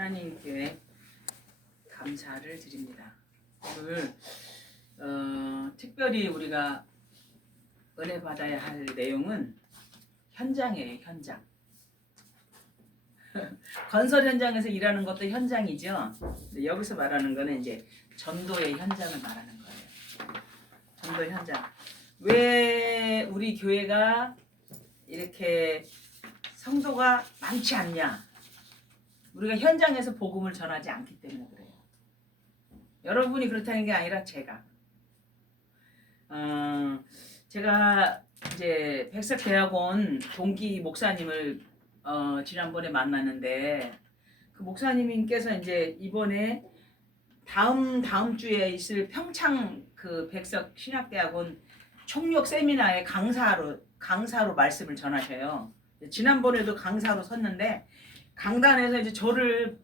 하나님께 감사를 드립니다. 오늘 특별히 우리가 은혜 받아야 할 내용은 현장이에요. 현장. 건설 현장에서 일하는 것도 현장이죠. 근데 여기서 말하는 거는 이제 전도의 현장을 말하는 거예요. 전도 현장. 왜 우리 교회가 이렇게 성도가 많지 않냐? 우리가 현장에서 복음을 전하지 않기 때문에 그래요. 여러분이 그렇다는 게 아니라 제가 이제 백석대학원 동기 목사님을 지난번에 만났는데 그 목사님께서 이제 이번에 다음 주에 있을 평창 그 백석 신학대학원 총력 세미나의 강사로 말씀을 전하셔요. 지난번에도 강사로 섰는데 강단에서 이제 저를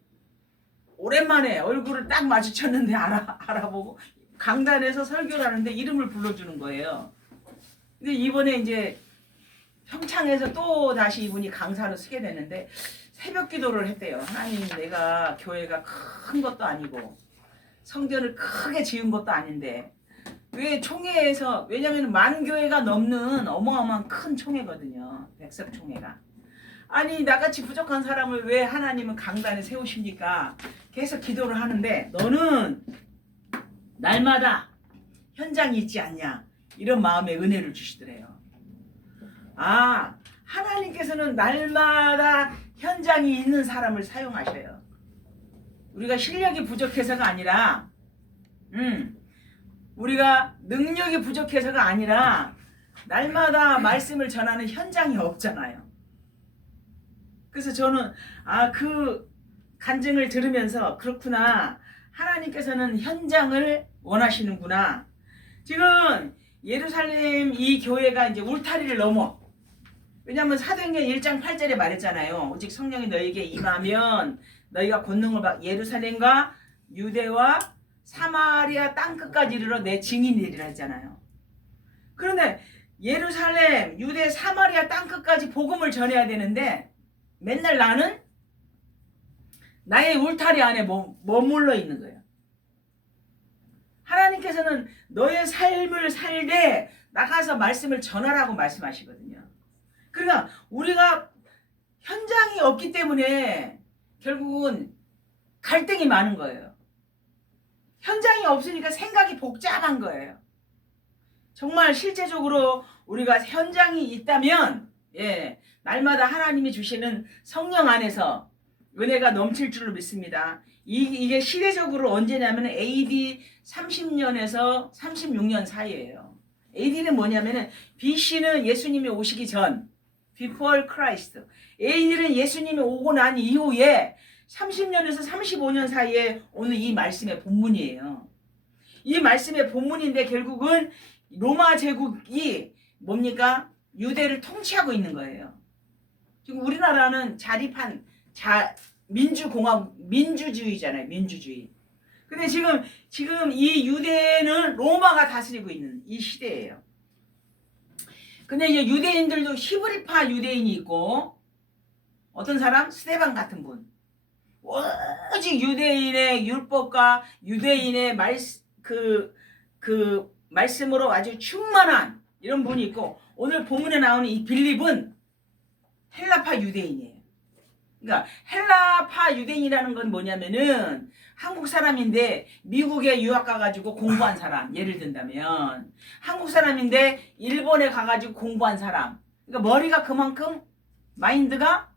오랜만에 얼굴을 딱 마주쳤는데 알아보고 강단에서 설교를 하는데 이름을 불러주는 거예요. 근데 이번에 이제 평창에서 또 다시 이분이 강사로 서게 됐는데 새벽 기도를 했대요. 하나님, 내가 교회가 큰 것도 아니고 성전을 크게 지은 것도 아닌데 왜 총회에서, 왜냐면 만 교회가 넘는 어마어마한 큰 총회거든요. 백석 총회가. 아니 나같이 부족한 사람을 왜 하나님은 강단에 세우십니까? 계속 기도를 하는데 너는 날마다 현장이 있지 않냐? 이런 마음의 은혜를 주시더래요. 아, 하나님께서는 날마다 현장이 있는 사람을 사용하셔요. 우리가 실력이 부족해서가 아니라 우리가 능력이 부족해서가 아니라 날마다 말씀을 전하는 현장이 없잖아요. 그래서 저는 그 간증을 들으면서 그렇구나. 하나님께서는 현장을 원하시는구나. 지금 예루살렘 이 교회가 이제 울타리를 넘어. 왜냐하면 사도행전 1장 8절에 말했잖아요. 오직 성령이 너에게 임하면 너희가 권능을 받 예루살렘과 유대와 사마리아 땅끝까지 이르러 내 증인이리라 했잖아요. 그런데 예루살렘, 유대, 사마리아 땅끝까지 복음을 전해야 되는데 맨날 나는 나의 울타리 안에 머물러 있는 거예요. 하나님께서는 너의 삶을 살되 나가서 말씀을 전하라고 말씀하시거든요. 그러니까 우리가 현장이 없기 때문에 결국은 갈등이 많은 거예요. 현장이 없으니까 생각이 복잡한 거예요. 정말 실제적으로 우리가 현장이 있다면 날마다 하나님이 주시는 성령 안에서 은혜가 넘칠 줄로 믿습니다. 이게 시대적으로 언제냐면 AD 30년에서 36년 사이예요. AD는 뭐냐면은 BC는 예수님이 오시기 전, Before Christ. AD는 예수님이 오고 난 이후에 30년에서 35년 사이에 오늘 이 말씀의 본문이에요. 이 말씀의 본문인데 결국은 로마 제국이 뭡니까? 유대를 통치하고 있는 거예요. 지금 우리나라는 자립한 민주주의잖아요. 민주주의. 근데 지금 이 유대는 로마가 다스리고 있는 이 시대예요. 근데 이제 유대인들도 히브리파 유대인이 있고 어떤 사람? 스데반 같은 분. 오직 유대인의 율법과 유대인의 말씀으로 아주 충만한 이런 분이 있고 오늘 본문에 나오는 이 빌립은 헬라파 유대인이에요. 그러니까 헬라파 유대인이라는 건 뭐냐면은 한국 사람인데 미국에 유학 가가지고 공부한 사람. 예를 든다면 한국 사람인데 일본에 가가지고 공부한 사람. 그러니까 머리가 그만큼 마인드가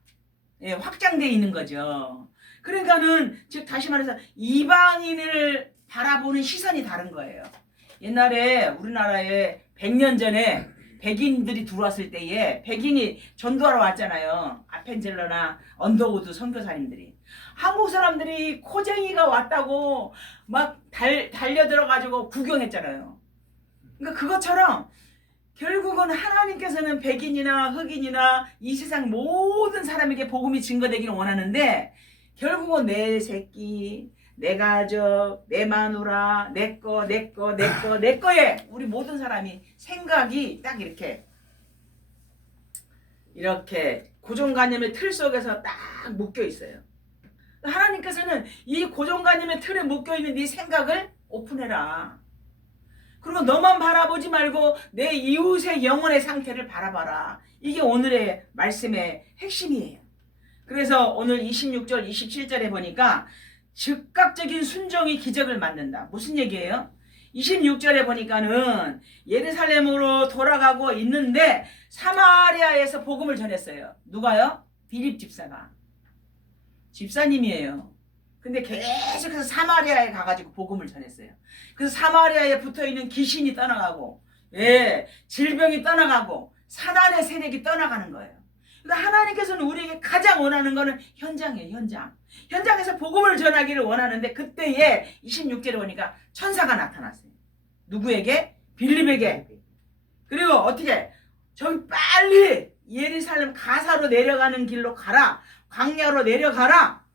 확장되어 있는 거죠. 그러니까는 즉 다시 말해서 이방인을 바라보는 시선이 다른 거예요. 옛날에 우리나라에 100년 전에 백인들이 들어왔을 때에 백인이 전도하러 왔잖아요. 아펜젤러나 언더우드 선교사님들이. 한국 사람들이 코쟁이가 왔다고 막 달려들어가지고 구경했잖아요. 그러니까 그것처럼 결국은 하나님께서는 백인이나 흑인이나 이 세상 모든 사람에게 복음이 증거되기를 원하는데 결국은 내 새끼, 내 가족, 내 마누라, 내 거에 우리 모든 사람이 생각이 딱 이렇게 고정관념의 틀 속에서 딱 묶여 있어요. 하나님께서는 이 고정관념의 틀에 묶여있는 네 생각을 오픈해라. 그리고 너만 바라보지 말고 내 이웃의 영혼의 상태를 바라봐라. 이게 오늘의 말씀의 핵심이에요. 그래서 오늘 26절, 27절에 보니까 즉각적인 순종이 기적을 만든다. 무슨 얘기예요? 26절에 보니까는 예루살렘으로 돌아가고 있는데 사마리아에서 복음을 전했어요. 누가요? 빌립 집사가. 집사님이에요. 근데 계속해서 사마리아에 가가지고 복음을 전했어요. 그래서 사마리아에 붙어있는 귀신이 떠나가고, 질병이 떠나가고, 사단의 세력이 떠나가는 거예요. 그러니까 하나님께서는 우리에게 가장 원하는 거는 현장이에요. 현장. 현장에서 복음을 전하기를 원하는데 그때에 26절에 보니까 천사가 나타났어요. 누구에게? 빌립에게. 그리고 어떻게? 저기 빨리 예루살렘 가사로 내려가는 길로 가라. 광야로 내려가라.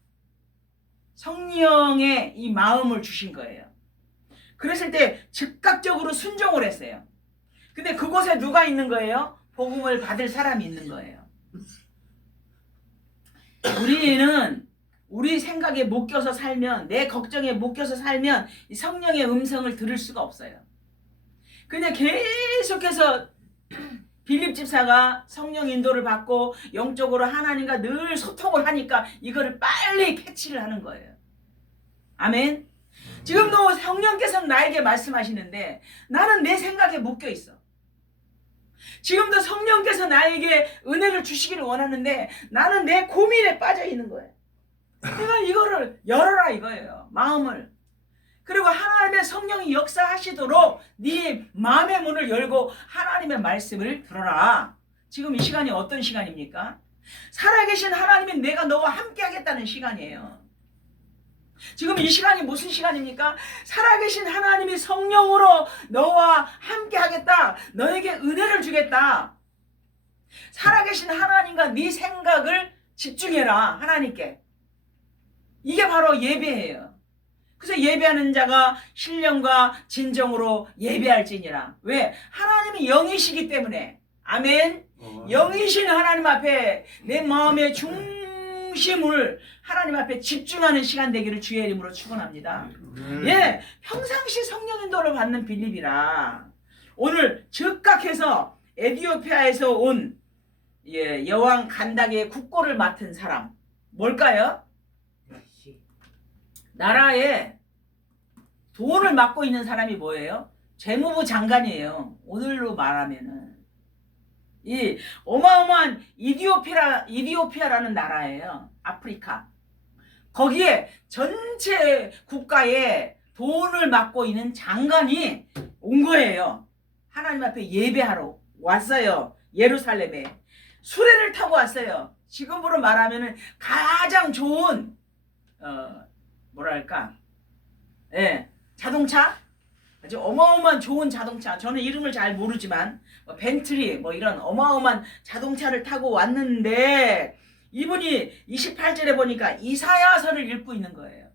성령의 이 마음을 주신 거예요. 그랬을 때 즉각적으로 순종을 했어요. 근데 그곳에 누가 있는 거예요? 복음을 받을 사람이 있는 거예요. 우리는 우리 생각에 묶여서 살면, 내 걱정에 묶여서 살면 이 성령의 음성을 들을 수가 없어요. 근데 계속해서 빌립 집사가 성령 인도를 받고 영적으로 하나님과 늘 소통을 하니까 이거를 빨리 캐치를 하는 거예요. 아멘. 지금도 성령께서는 나에게 말씀하시는데 나는 내 생각에 묶여 있어. 지금도 성령께서 나에게 은혜를 주시기를 원하는데 나는 내 고민에 빠져 있는 거예요. 그러니까 이거를 열어라 이거예요. 마음을. 그리고 하나님의 성령이 역사하시도록 네 마음의 문을 열고 하나님의 말씀을 들어라. 지금 이 시간이 어떤 시간입니까? 살아계신 하나님이 내가 너와 함께 하겠다는 시간이에요. 지금 이 시간이 무슨 시간입니까? 살아계신 하나님이 성령으로 너와 함께 하겠다. 너에게 은혜를 주겠다. 살아계신 하나님과 네 생각을 집중해라. 하나님께. 이게 바로 예배예요. 그래서 예배하는 자가 신령과 진정으로 예배할지니라. 왜? 하나님이 영이시기 때문에. 아멘. 영이신 하나님 앞에 내 마음의 중심을 하나님 앞에 집중하는 시간 되기를 주의 이름으로 축원합니다. 평상시 성령 인도를 받는 빌립이라 오늘 즉각해서 에티오피아에서 온 여왕 간닥의 국고를 맡은 사람 뭘까요? 나라에 돈을 맡고 있는 사람이 뭐예요? 재무부 장관이에요. 오늘로 말하면은 이 어마어마한 이디오피아라는 나라예요. 아프리카. 거기에 전체 국가에 돈을 맡고 있는 장관이 온 거예요. 하나님 앞에 예배하러 왔어요. 예루살렘에. 수레를 타고 왔어요. 지금으로 말하면은 가장 좋은 뭐랄까? 자동차? 아주 어마어마한 좋은 자동차. 저는 이름을 잘 모르지만 벤틀리 이런 어마어마한 자동차를 타고 왔는데 이분이 28절에 보니까 이사야서를 읽고 있는 거예요.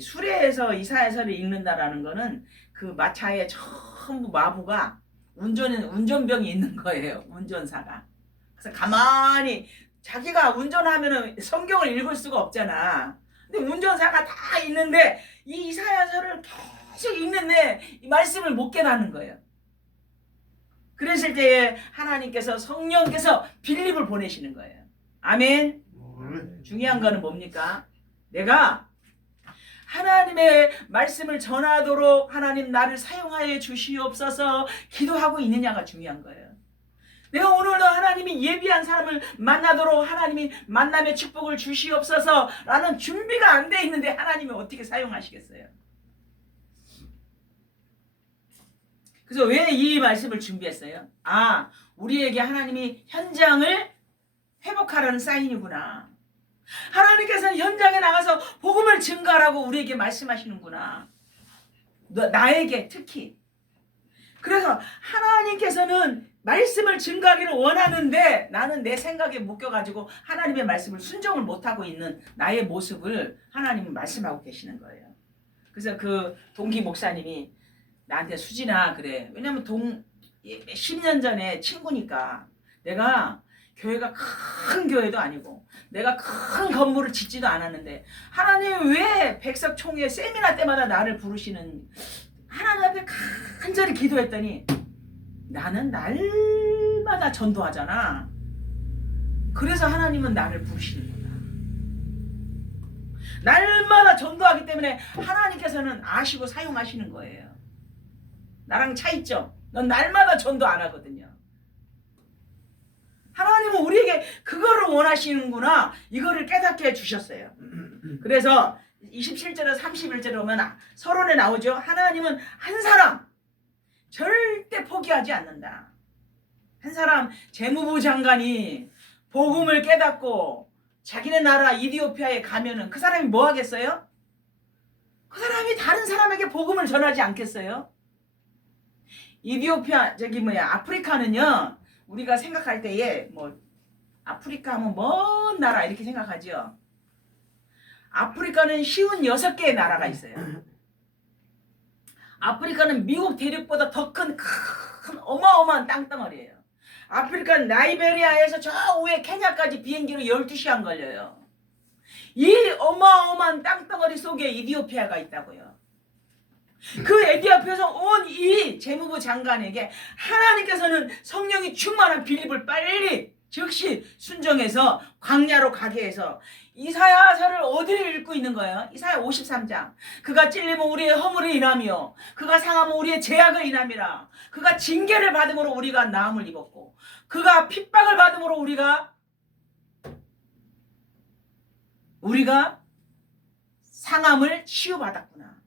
수레에서 이사야서를 읽는다라는 거는 그 마차에 전부 마부가 운전병이 있는 거예요. 운전사가. 그래서 가만히 자기가 운전하면은 성경을 읽을 수가 없잖아. 근데 운전사가 다 있는데 이 이사야서를 계속 읽는데 이 말씀을 못 깨닫는 거예요. 그랬을 때에 하나님께서 성령께서 빌립을 보내시는 거예요. 아멘. 중요한 거는 뭡니까? 내가 하나님의 말씀을 전하도록 하나님 나를 사용하여 주시옵소서 기도하고 있느냐가 중요한 거예요. 내가 오늘도 하나님이 예비한 사람을 만나도록 하나님이 만남의 축복을 주시옵소서 라는 준비가 안 돼 있는데 하나님이 어떻게 사용하시겠어요? 그래서 왜 이 말씀을 준비했어요? 우리에게 하나님이 현장을 회복하라는 사인이구나. 하나님께서는 현장에 나가서 복음을 증가하라고 우리에게 말씀하시는구나. 나에게 특히. 그래서 하나님께서는 말씀을 증가하기를 원하는데 나는 내 생각에 묶여가지고 하나님의 말씀을 순종을 못하고 있는 나의 모습을 하나님은 말씀하고 계시는 거예요. 그래서 그 동기 목사님이 나한테 수진아 그래. 왜냐면 10년 전에 친구니까 내가 교회가 큰 교회도 아니고 내가 큰 건물을 짓지도 않았는데 하나님 왜 백석총회 세미나 때마다 나를 부르시는, 하나님 앞에 간절히 기도했더니 나는 날마다 전도하잖아. 그래서 하나님은 나를 부르시는 거다. 날마다 전도하기 때문에 하나님께서는 아시고 사용하시는 거예요. 나랑 차이점. 넌 날마다 전도 안 하거든요. 하나님은 우리에게 그거를 원하시는구나. 이거를 깨닫게 해주셨어요. 그래서 27절에서 31절에 보면 서론에 나오죠. 하나님은 한 사람 절대 포기하지 않는다. 한 사람 재무부 장관이 복음을 깨닫고 자기네 나라 이디오피아에 가면은 그 사람이 뭐 하겠어요? 그 사람이 다른 사람에게 복음을 전하지 않겠어요? 이디오피아 아프리카는요. 우리가 생각할 때에 뭐 아프리카 하면 먼 나라 이렇게 생각하죠. 아프리카는 쉬운 6개의 나라가 있어요. 아프리카는 미국 대륙보다 더 큰 어마어마한 땅덩어리예요. 아프리카는 나이베리아에서 저 위에 케냐까지 비행기로 12시간 걸려요. 이 어마어마한 땅덩어리 속에 이디오피아가 있다고요. 그 에디오피아에서 온 이 재무부 장관에게 하나님께서는 성령이 충만한 빌립을 빨리 즉시 순정해서 광야로 가게 해서 이사야서를 어디를 읽고 있는 거예요? 이사야 53장. 그가 찔리면 우리의 허물을 인하며 그가 상하면 우리의 죄악을 인함이라. 그가 징계를 받음으로 우리가 나음을 입었고 그가 핍박을 받음으로 우리가 상함을 치유받았구나.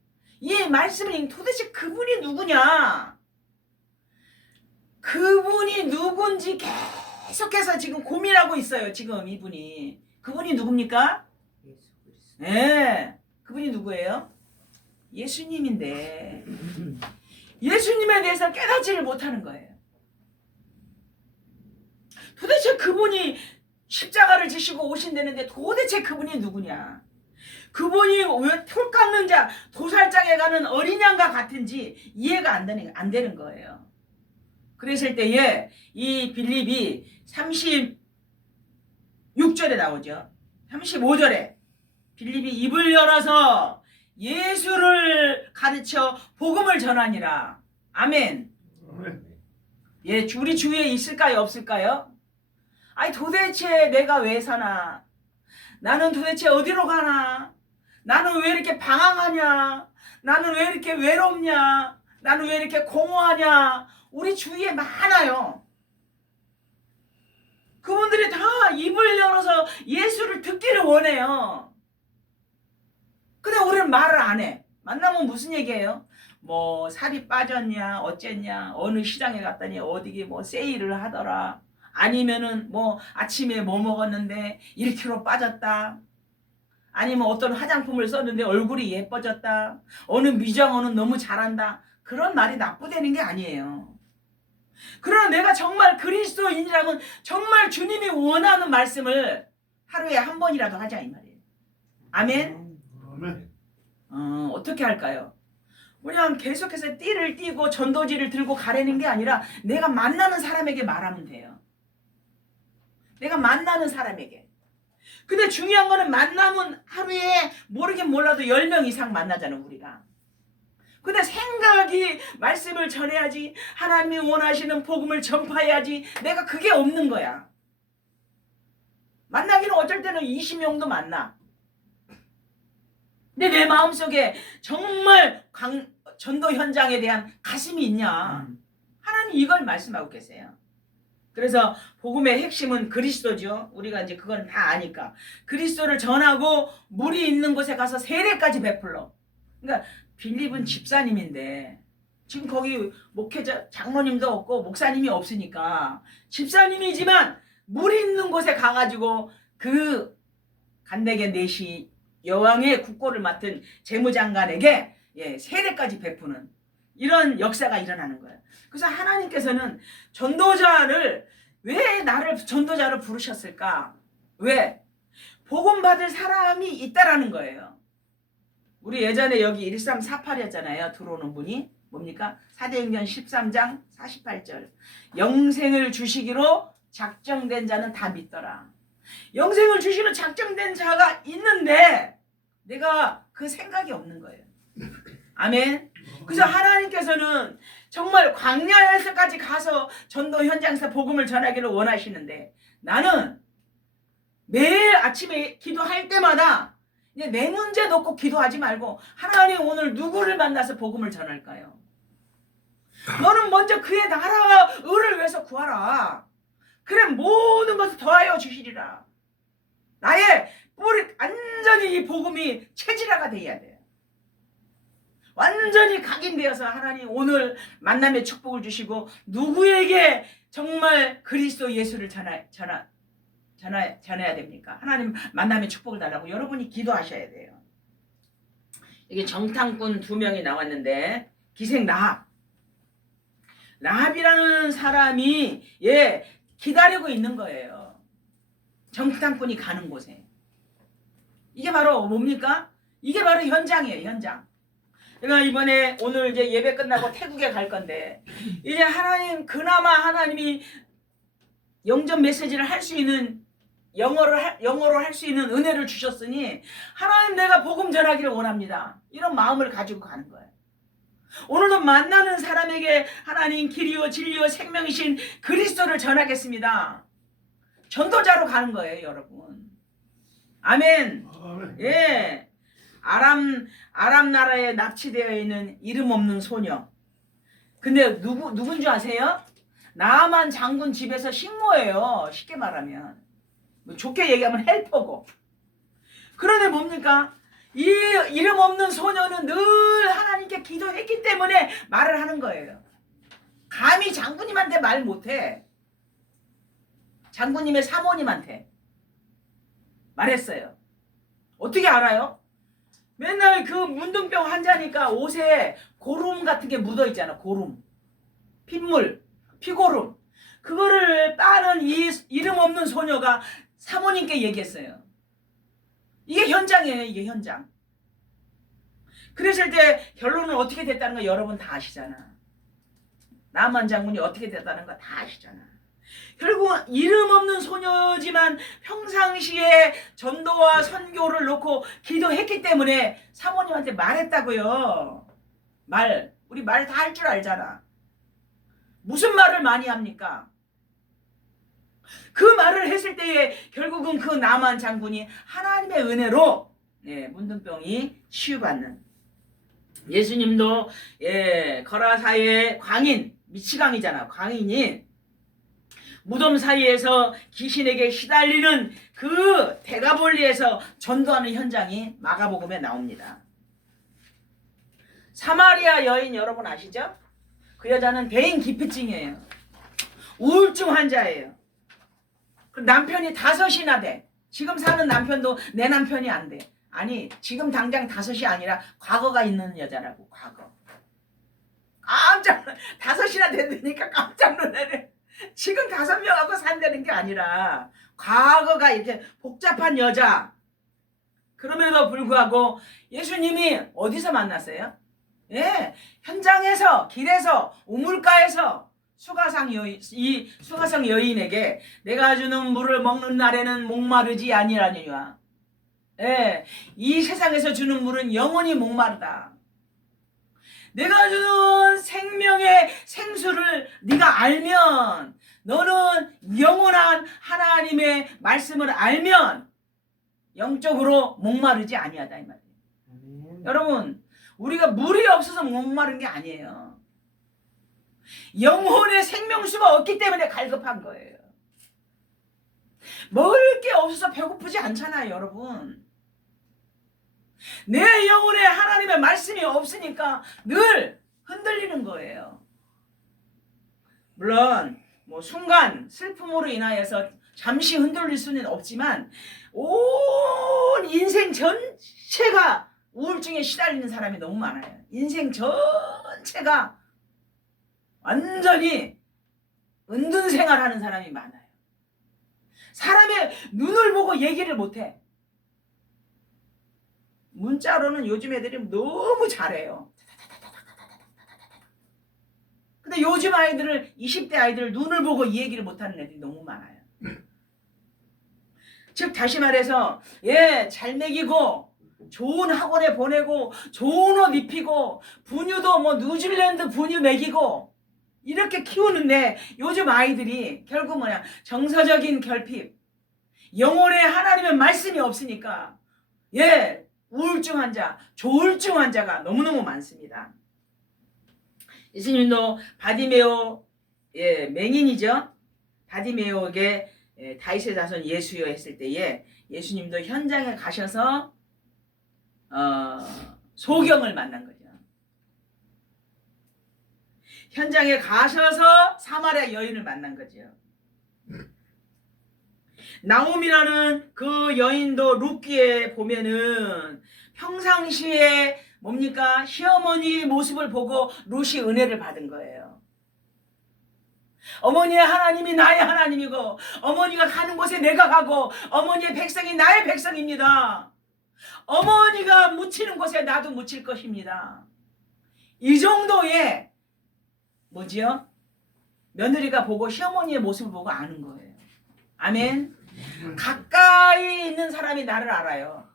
이 말씀은 도대체 그분이 누구냐? 그분이 누군지 계속해서 지금 고민하고 있어요. 지금 이분이. 그분이 누굽니까? 네, 그분이 누구예요? 예수님인데 예수님에 대해서 깨닫지를 못하는 거예요. 도대체 그분이 십자가를 지시고 오신다는데 도대체 그분이 누구냐? 그분이 왜 털 깎는 자, 도살장에 가는 어린 양과 같은지 이해가 안 되는 거예요. 그랬을 때에 이 빌립이 36절에 나오죠. 35절에 빌립이 입을 열어서 예수를 가르쳐 복음을 전하니라. 아멘. 예, 우리 주위에 있을까요? 없을까요? 아니 도대체 내가 왜 사나? 나는 도대체 어디로 가나? 나는 왜 이렇게 방황하냐? 나는 왜 이렇게 외롭냐? 나는 왜 이렇게 공허하냐? 우리 주위에 많아요. 그분들이 다 입을 열어서 예수를 듣기를 원해요. 근데 우리는 말을 안 해. 만나면 무슨 얘기예요? 뭐 살이 빠졌냐? 어쨌냐? 어느 시장에 갔더니 어디게 뭐 세일을 하더라. 아니면은 뭐 아침에 뭐 먹었는데 1kg 빠졌다. 아니면 어떤 화장품을 썼는데 얼굴이 예뻐졌다. 어느 미장원은 너무 잘한다. 그런 말이 나쁘다는 게 아니에요. 그러나 내가 정말 그리스도인이라면 정말 주님이 원하는 말씀을 하루에 한 번이라도 하자 이 말이에요. 아멘? 어떻게 할까요? 그냥 계속해서 띠를 띠고 전도지를 들고 가려는 게 아니라 내가 만나는 사람에게 말하면 돼요. 내가 만나는 사람에게. 근데 중요한 거는 만나면 하루에 모르긴 몰라도 10명 이상 만나잖아 우리가. 근데 생각이 말씀을 전해야지, 하나님이 원하시는 복음을 전파해야지. 내가 그게 없는 거야. 만나기는 어쩔 때는 20명도 만나. 근데 내 마음속에 정말 전도 현장에 대한 가슴이 있냐? 하나님 이걸 말씀하고 계세요. 그래서 복음의 핵심은 그리스도죠. 우리가 이제 그건 다 아니까. 그리스도를 전하고 물이 있는 곳에 가서 세례까지 베풀러. 그러니까 빌립은 집사님인데 지금 거기 목회자 장로님도 없고 목사님이 없으니까 집사님이지만 물 있는 곳에 가가지고 그 간대게 내시 여왕의 국고를 맡은 재무장관에게 세례까지 베푸는 이런 역사가 일어나는 거예요. 그래서 하나님께서는 전도자를 왜 나를 전도자로 부르셨을까? 왜? 복음 받을 사람이 있다라는 거예요. 우리 예전에 여기 1348이었잖아요. 들어오는 분이 뭡니까? 사도행전 13장 48절 영생을 주시기로 작정된 자는 다 믿더라. 영생을 주시는 작정된 자가 있는데 내가 그 생각이 없는 거예요. 아멘. 그래서 하나님께서는 정말 광야에서까지 가서 전도 현장에서 복음을 전하기를 원하시는데 나는 매일 아침에 기도할 때마다 내 문제 놓고 기도하지 말고 하나님 오늘 누구를 만나서 복음을 전할까요? 너는 먼저 그의 나라와 의를 위해서 구하라. 그래 모든 것을 더하여 주시리라. 나의 뿌리 완전히 이 복음이 체질화가 돼야 돼요. 완전히 각인되어서 하나님 오늘 만남의 축복을 주시고 누구에게 정말 그리스도 예수를 전해야 됩니까? 하나님 만남의 축복을 달라고 여러분이 기도하셔야 돼요. 이게 정탐꾼 2명이 나왔는데 기생 라합이라는 사람이 기다리고 있는 거예요. 정탐꾼이 가는 곳에. 이게 바로 뭡니까? 이게 바로 현장이에요. 현장. 제가 이번에 오늘 이제 예배 끝나고 태국에 갈 건데 이제 하나님 그나마 하나님이 영접 메시지를 할 수 있는 영어로 할 수 있는 은혜를 주셨으니 하나님 내가 복음 전하기를 원합니다. 이런 마음을 가지고 가는 거예요. 오늘도 만나는 사람에게 하나님 길이요 진리요 생명이신 그리스도를 전하겠습니다. 전도자로 가는 거예요, 여러분. 아멘. 예. 아람 나라에 납치되어 있는 이름 없는 소녀. 근데 누군 줄 아세요? 나아만 장군 집에서 식모예요. 쉽게 말하면. 좋게 얘기하면 헬퍼고. 그런데 뭡니까? 이 이름 없는 소녀는 늘 하나님께 기도했기 때문에 말을 하는 거예요. 감히 장군님한테 말 못해. 장군님의 사모님한테 말했어요. 어떻게 알아요? 맨날 그 문둥병 환자니까 옷에 고름 같은 게 묻어 있잖아. 고름. 핏물. 피고름. 그거를 빠는 이 이름 없는 소녀가 사모님께 얘기했어요. 이게 현장이에요. 이게 현장. 그랬을 때 결론은 어떻게 됐다는 거 여러분 다 아시잖아. 나만 장군이 어떻게 됐다는 거 다 아시잖아. 결국 이름 없는 소녀지만 평상시에 전도와 선교를 놓고 기도했기 때문에 사모님한테 말했다고요. 우리 말 다 할 줄 알잖아. 무슨 말을 많이 합니까? 그 말을 했을 때에 결국은 그 나만 장군이 하나님의 은혜로 문둥병이 치유받는. 예수님도 거라사의 광인, 미치광이잖아. 광인이 무덤 사이에서 귀신에게 시달리는 그 대가볼리에서 전도하는 현장이 마가복음에 나옵니다. 사마리아 여인 여러분 아시죠? 그 여자는 대인 기피증이에요. 우울증 환자예요. 그 남편이 5이나 돼. 지금 사는 남편도 내 남편이 안 돼. 아니 지금 당장 5이 아니라 과거가 있는 여자라고. 과거. 깜짝 5이나 된다니까 깜짝 놀라네. 지금 5명하고 산다는 게 아니라 과거가 이렇게 복잡한 여자. 그럼에도 불구하고 예수님이 어디서 만났어요? 현장에서, 길에서, 우물가에서 수가성 여인에게 내가 주는 물을 먹는 날에는 목마르지 아니하니라. 이 세상에서 주는 물은 영원히 목마르다. 내가 주는 생명의 생수를 네가 알면, 너는 영원한 하나님의 말씀을 알면 영적으로 목마르지 아니하다 이 말이에요. 여러분, 우리가 물이 없어서 목마른 게 아니에요. 영혼의 생명수가 없기 때문에 갈급한 거예요. 먹을 게 없어서 배고프지 않잖아요, 여러분. 내 영혼에 하나님의 말씀이 없으니까 늘 흔들리는 거예요. 물론 순간 슬픔으로 인하여서 잠시 흔들릴 수는 없지만 온 인생 전체가 우울증에 시달리는 사람이 너무 많아요. 인생 전체가 완전히 은둔 생활하는 사람이 많아요. 사람의 눈을 보고 얘기를 못해. 문자로는 요즘 애들이 너무 잘해요. 근데 요즘 아이들을 20대 아이들 눈을 보고 이 얘기를 못하는 애들이 너무 많아요. 즉 다시 말해서 잘 먹이고 좋은 학원에 보내고 좋은 옷 입히고 분유도 뭐 뉴질랜드 분유 먹이고 이렇게 키우는데 요즘 아이들이 결국 뭐냐 정서적인 결핍 영혼의 하나님의 말씀이 없으니까 우울증 환자 조울증 환자가 너무너무 많습니다. 예수님도 바디메오 맹인이죠. 바디메오에게 다윗의 자손 예수여 했을 때에 예수님도 현장에 가셔서 소경을 만난 거죠. 현장에 가셔서 사마리아 여인을 만난 거죠. 나옴이라는 그 여인도 룻기에 보면은 평상시에 뭡니까? 시어머니 모습을 보고 룻이 은혜를 받은 거예요. 어머니의 하나님이 나의 하나님이고 어머니가 가는 곳에 내가 가고 어머니의 백성이 나의 백성입니다. 어머니가 묻히는 곳에 나도 묻힐 것입니다. 이 정도의 뭐지요? 며느리가 보고 시어머니의 모습을 보고 아는 거예요. 아멘. 가까이 있는 사람이 나를 알아요.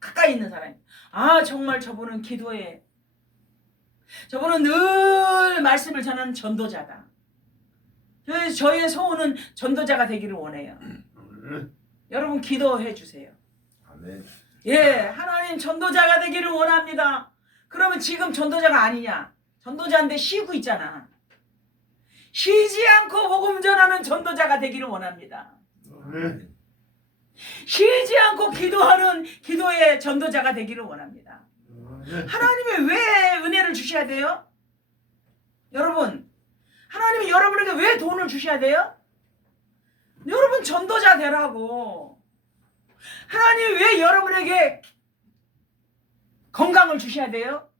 가까이 있는 사람이. 아 정말 저분은 기도해. 저분은 늘 말씀을 전하는 전도자다. 저희의 소원은 전도자가 되기를 원해요. 여러분 기도해 주세요. 아멘. 하나님 전도자가 되기를 원합니다. 그러면 지금 전도자가 아니냐? 전도자인데 쉬고 있잖아. 쉬지 않고 복음 전하는 전도자가 되기를 원합니다. 아멘. 쉬지 않고 기도하는 기도의 전도자가 되기를 원합니다. 하나님이 왜 은혜를 주셔야 돼요? 여러분, 하나님이 여러분에게 왜 돈을 주셔야 돼요? 여러분 전도자 되라고. 하나님이 왜 여러분에게 건강을 주셔야 돼요?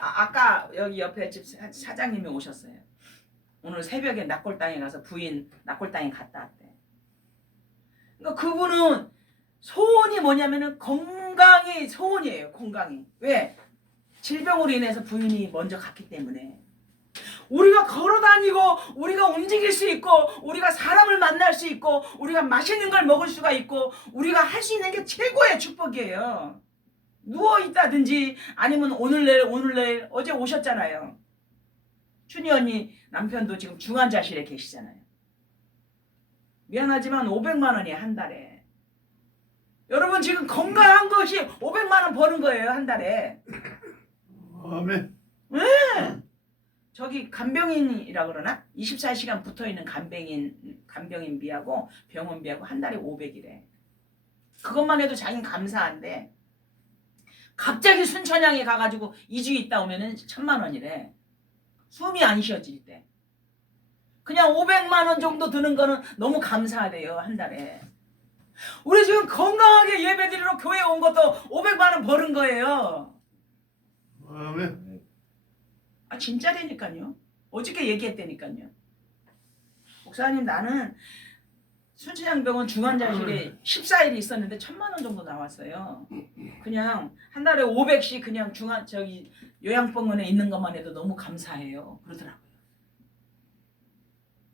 아까 여기 옆에 집 사장님이 오셨어요. 오늘 새벽에 낙골당에 가서 부인 낙골당에 갔다 왔대. 그러니까 그분은 소원이 뭐냐면은 건강이 소원이에요. 건강이. 왜? 질병으로 인해서 부인이 먼저 갔기 때문에. 우리가 걸어다니고 우리가 움직일 수 있고 우리가 사람을 만날 수 있고 우리가 맛있는 걸 먹을 수가 있고 우리가 할 수 있는 게 최고의 축복이에요. 누워있다든지 아니면 오늘 내일 어제 오셨잖아요. 춘희 언니 남편도 지금 중환자실에 계시잖아요. 미안하지만 500만 원이에요 한 달에. 여러분 지금 건강한 것이 500만 원 버는 거예요 한 달에. 아멘. 저기 간병인이라 그러나? 24시간 붙어있는 간병인비하고 병원비하고 한 달에 500이래. 그것만 해도 자기는 감사한데 갑자기 순천향에 가가지고 2주 있다 오면은 1000만 원이래. 숨이 안 쉬어질 때. 그냥 500만 원 정도 드는 거는 너무 감사하대요 한 달에. 우리 지금 건강하게 예배드리러 교회 온 것도 500만 원 버는 거예요. 아멘. 아 진짜라니까요. 어저께 얘기했다니까요. 목사님 나는 순천향병원 중환자실에 14일이 있었는데 1000만 원 정도 나왔어요. 그냥 한 달에 500씩 그냥 요양병원에 있는 것만 해도 너무 감사해요. 그러더라고요.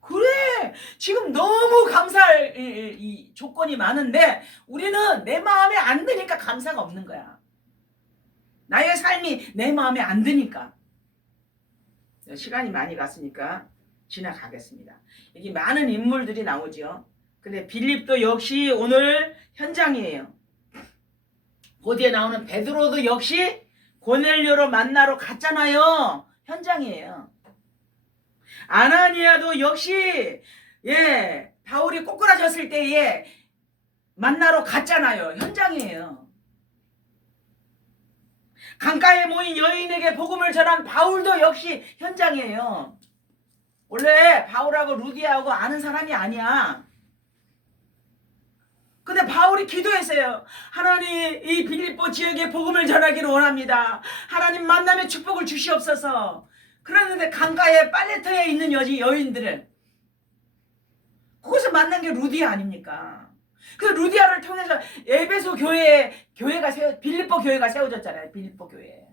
그래 지금 너무 감사할 이 조건이 많은데 우리는 내 마음에 안 드니까 감사가 없는 거야. 나의 삶이 내 마음에 안 드니까. 시간이 많이 갔으니까 지나가겠습니다. 여기 많은 인물들이 나오죠. 근데 빌립도 역시 오늘 현장이에요. 거기에 나오는 베드로도 역시 고넬료로 만나러 갔잖아요. 현장이에요. 아나니아도 역시 바울이 꼬꾸라졌을 때에 만나러 갔잖아요. 현장이에요. 강가에 모인 여인에게 복음을 전한 바울도 역시 현장이에요. 원래 바울하고 루디아하고 아는 사람이 아니야. 근데 바울이 기도했어요. 하나님 이 빌립보 지역에 복음을 전하기를 원합니다. 하나님 만남의 축복을 주시옵소서. 그랬는데 강가에 빨래터에 있는 여인들을 거기서 만난 게 루디아 아닙니까? 그 루디아를 통해서 에베소 교회가 빌립보 교회가 세워졌잖아요. 빌립보 교회.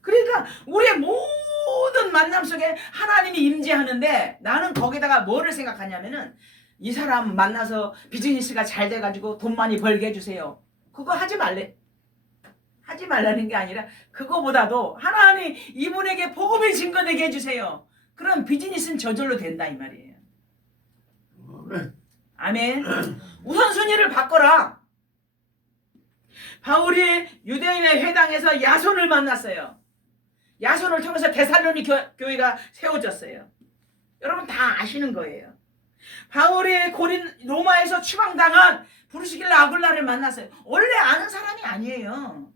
그러니까 우리의 모든 만남 속에 하나님이 임재하는데 나는 거기다가 뭐를 생각하냐면은 이 사람 만나서 비즈니스가 잘 돼가지고 돈 많이 벌게 해주세요. 그거 하지 말라는 게 아니라 그거보다도 하나님 이분에게 복음이 증거되게 해주세요. 그럼 비즈니스는 저절로 된다 이 말이에요. 아멘. 아멘. 우선순위를 바꿔라. 바울이 유대인의 회당에서 야손을 만났어요. 야손을 통해서 데살로니 교회가 세워졌어요. 여러분 다 아시는 거예요. 바울이 로마에서 추방당한 브루스길라 아굴라를 만났어요. 원래 아는 사람이 아니에요.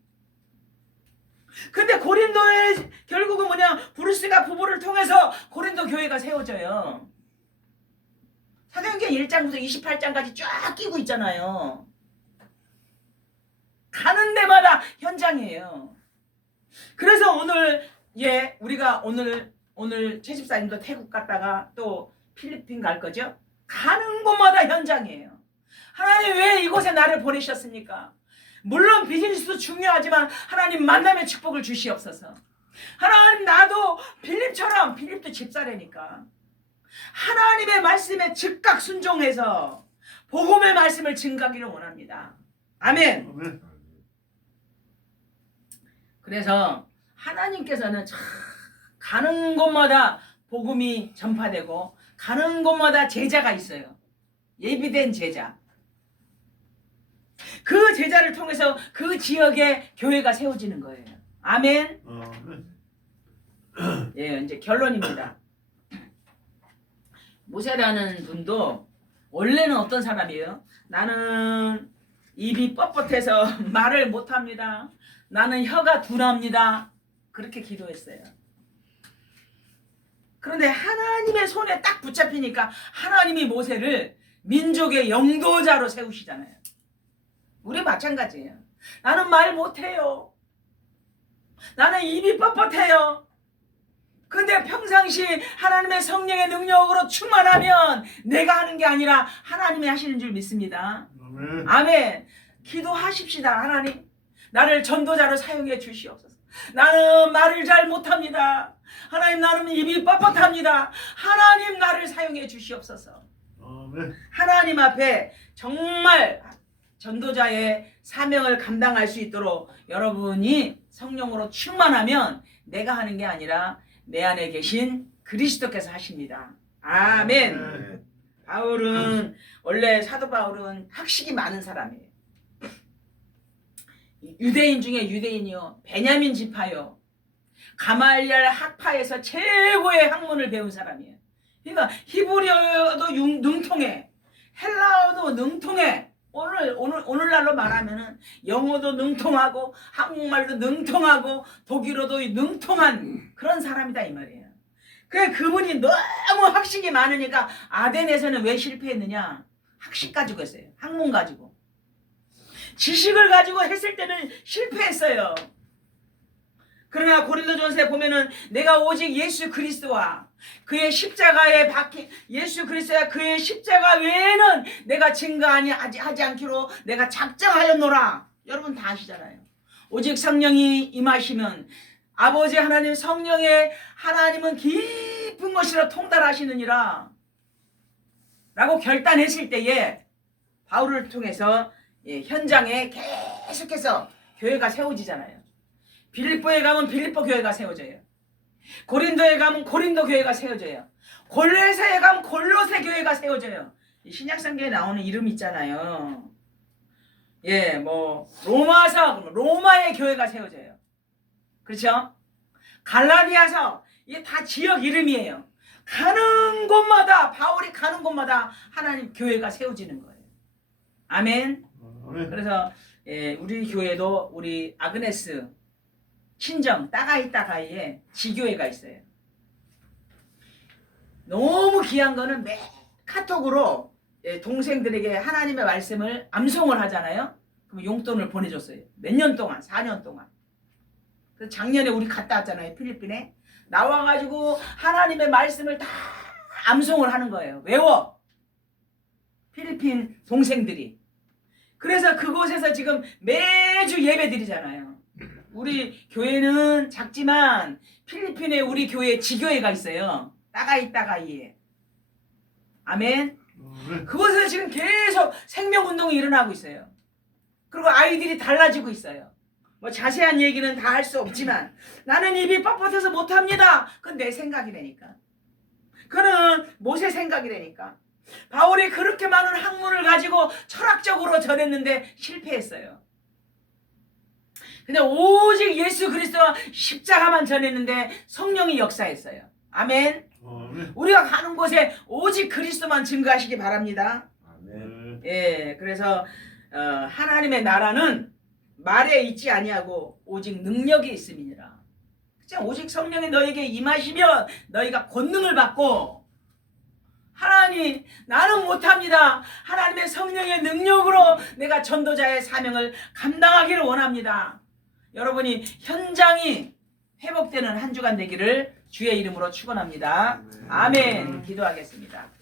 근데 고린도에 결국은 뭐냐, 브루스가 부부를 통해서 고린도 교회가 세워져요. 사도행전 1장부터 28장까지 쫙 끼고 있잖아요. 가는 데마다 현장이에요. 그래서 오늘 우리가 오늘 최 집사님도 태국 갔다가 또 필리핀 갈 거죠? 가는 곳마다 현장이에요. 하나님 왜 이곳에 나를 보내셨습니까? 물론 비즈니스도 중요하지만 하나님 만남의 축복을 주시옵소서. 하나님 나도 빌립도 집사라니까. 하나님의 말씀에 즉각 순종해서 복음의 말씀을 증가하기를 원합니다. 아멘. 아멘. 그래서 하나님께서는 참 가는 곳마다 복음이 전파되고 가는 곳마다 제자가 있어요. 예비된 제자. 그 제자를 통해서 그 지역에 교회가 세워지는 거예요. 아멘. 아멘. 예, 이제 결론입니다. 모세라는 분도 원래는 어떤 사람이에요? 나는 입이 뻣뻣해서 말을 못합니다. 나는 혀가 둔합니다. 그렇게 기도했어요. 그런데 하나님의 손에 딱 붙잡히니까 하나님이 모세를 민족의 영도자로 세우시잖아요. 우리 마찬가지예요. 나는 말 못해요. 나는 입이 뻣뻣해요. 근데 평상시 하나님의 성령의 능력으로 충만하면 내가 하는 게 아니라 하나님이 하시는 줄 믿습니다. 아멘. 아멘. 기도하십시다. 하나님 나를 전도자로 사용해 주시옵소서. 나는 말을 잘 못합니다. 하나님 나는 입이 뻣뻣합니다. 하나님 나를 사용해 주시옵소서. 아멘. 하나님 앞에 정말 전도자의 사명을 감당할 수 있도록 여러분이 성령으로 충만하면 내가 하는 게 아니라 내 안에 계신 그리스도께서 하십니다. 아멘. 바울은 원래 사도 바울은 학식이 많은 사람이에요. 유대인 중에 유대인이요. 베냐민 지파요. 가말리엘 학파에서 최고의 학문을 배운 사람이에요. 그러니까 히브리어도 능통해. 헬라어도 능통해. 오늘날로 말하면은 영어도 능통하고 한국말도 능통하고 독일어도 능통한 그런 사람이다 이 말이에요. 그분이 너무 학식이 많으니까 아덴에서는 왜 실패했느냐? 학식 가지고 했어요. 학문 가지고. 지식을 가지고 했을 때는 실패했어요. 그러나 고린도전서에 보면은 내가 오직 예수 그리스도와 그의 십자가에 박힌 예수 그리스도와 그의 십자가 외에는 내가 증거하지 않기로 내가 작정하였노라. 여러분 다 아시잖아요. 오직 성령이 임하시면 아버지 하나님 성령의 하나님은 깊은 것이라 통달하시느니라 라고 결단했을 때에 바울을 통해서 현장에 계속해서 교회가 세워지잖아요. 빌립보에 가면 빌립보 교회가 세워져요. 고린도에 가면 고린도 교회가 세워져요. 골로새에 가면 골로새 교회가 세워져요. 신약성경에 나오는 이름 있잖아요. 로마서 로마의 교회가 세워져요. 그렇죠? 갈라디아서 이게 다 지역 이름이에요. 가는 곳마다 바울이 가는 곳마다 하나님 교회가 세워지는 거예요. 아멘. 그래서 우리 교회도 우리 아그네스 친정 따가이에 지교회가 있어요. 너무 귀한 거는 매 카톡으로 동생들에게 하나님의 말씀을 암송을 하잖아요. 그럼 용돈을 보내줬어요. 몇 년 동안, 4년 동안. 그래서 작년에 우리 갔다 왔잖아요. 필리핀에. 나와가지고 하나님의 말씀을 다 암송을 하는 거예요. 외워. 필리핀 동생들이. 그래서 그곳에서 지금 매주 예배 드리잖아요. 우리 교회는 작지만 필리핀에 우리 교회 지교회가 있어요. 따가이에. 아멘. 그곳에서 지금 계속 생명운동이 일어나고 있어요. 그리고 아이들이 달라지고 있어요. 뭐 자세한 얘기는 다 할 수 없지만 나는 입이 뻣뻣해서 못합니다. 그건 내 생각이라니까. 그는 모세 생각이라니까. 바울이 그렇게 많은 학문을 가지고 철학적으로 전했는데 실패했어요. 근데 오직 예수 그리스도와 십자가만 전했는데 성령이 역사했어요. 아멘. 우리가 가는 곳에 오직 그리스도만 증거하시기 바랍니다. 아멘. 예, 그래서 하나님의 나라는 말에 있지 아니하고 오직 능력이 있음이니라. 오직 성령이 너에게 임하시면 너희가 권능을 받고, 하나님 나는 못합니다. 하나님의 성령의 능력으로 내가 전도자의 사명을 감당하기를 원합니다. 여러분이 현장이 회복되는 한 주간 되기를 주의 이름으로 축원합니다. 아멘. 기도하겠습니다.